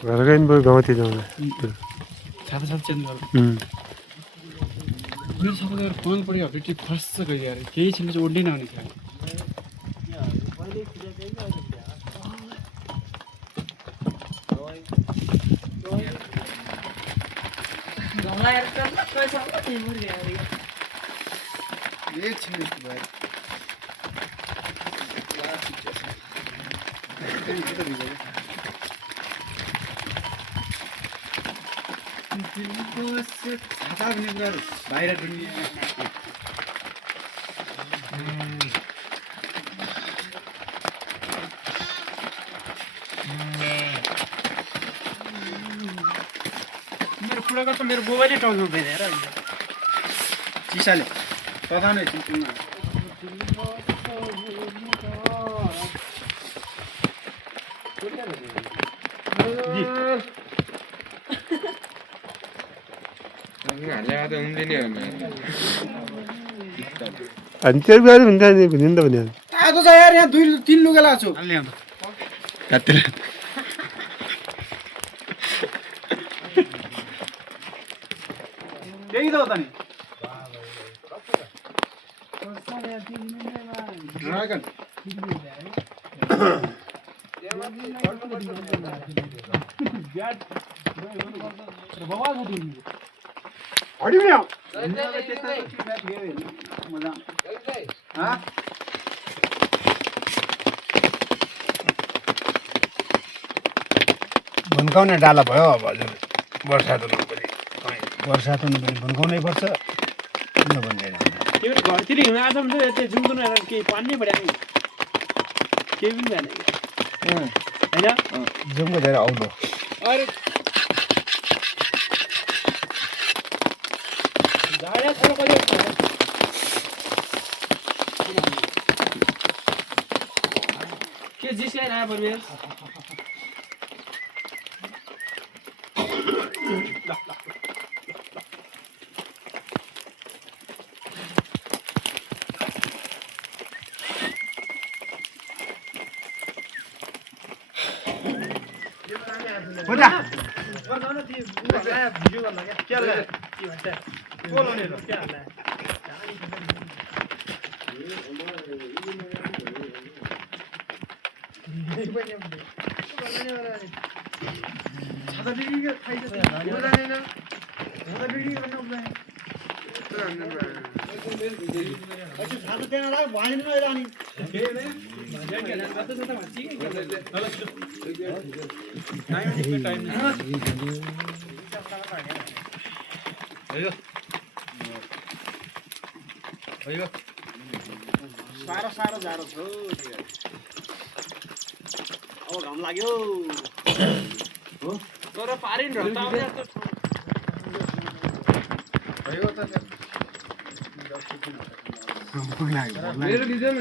घरकै भयो गाउँतिर जाँदा छाता छाता चेन्ज गर्नु मेरो सबैजना फोन पऱ्यो अपडेट फर्स्ट गयो यार केही छैन चाहिँ उड्नै नआउने थियो बाहिर दुनिया मेरो कुरा गर्दा मेरो मोबाइलै टाउन हुँदैन हेर चिसाले पता नै चिन्नु अनि त्यो गएर हुन्छ नि भनिन्छ भने तातो छ यार यहाँ 2-3 लुगा लाछु अलि आउँदा काटेर यही त हो त नि ड्रागन भन्काउने डाला भयो अब हजुर वर्षातुमा पनि भन्काउनै पर्छ नभन्दैन त्यो घरतिर हिँड्न आज पनि त्यो जुनको केही पानी पऱ्यो नि केही पनि भएन होइन जुमको धेरै आउलो अरे झाडा छोरा कहिले के जिस्काएर आयो परमेश सारो जाडो छ अब घाम लाग्यो हो तर पारिन र मेरो डिजाइन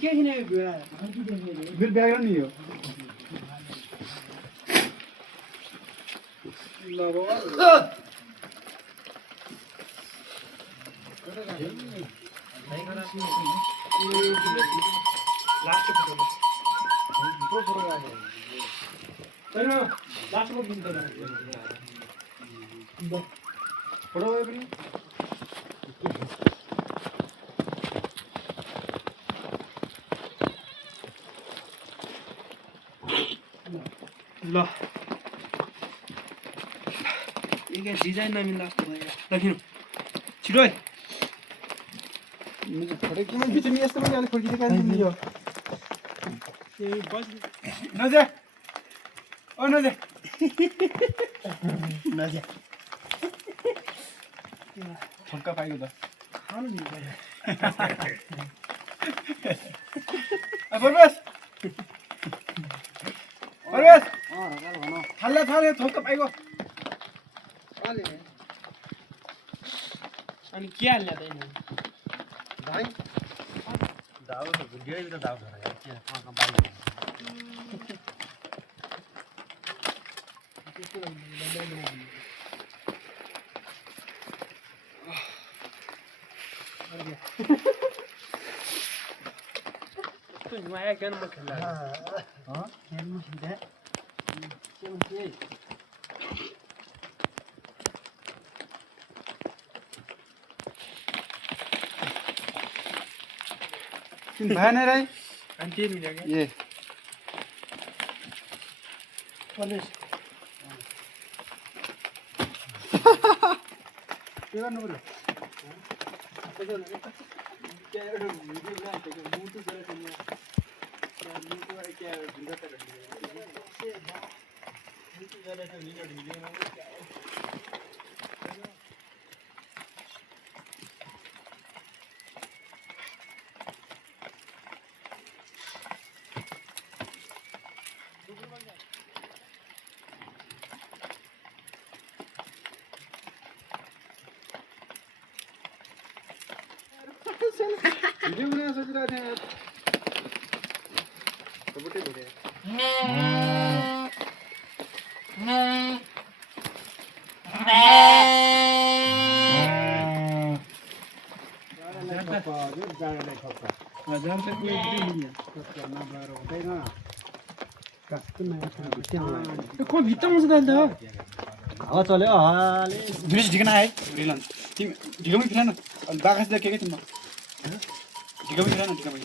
के किन ब्याकग्राउन्ड नि हो ल बाबा लास्ट ल एक डिजाइन नमिल्दा जस्तो भयो देखिनु छिटो है फडकिने बिचमा यस्तो पनि अलि फर्किँदै कान दियो नजा ओ नजा नजा ठक्का पाइको त खानु नि परमेश परमेश थाल्ला थाल्यो ठक्का पाइको अनि के हाल्ला त हैन भाइ दाउ त भिडियो त दाउ छ यार के तू माया गन मग खेळला भए नै रे आणि ते मिळालं का? ए के गर्नु पर्यो भिडियो बनाउन सोचिरहेको थिएँ सबैटै भेटे कोण भित्तामा सुद्धा हावा चल्यो हावाले भिडियो झिकन आए भिडियो तिमी ढिगोमै फिर न बाकस के तिमीमा ढिगोमै फिर न ढिगोमै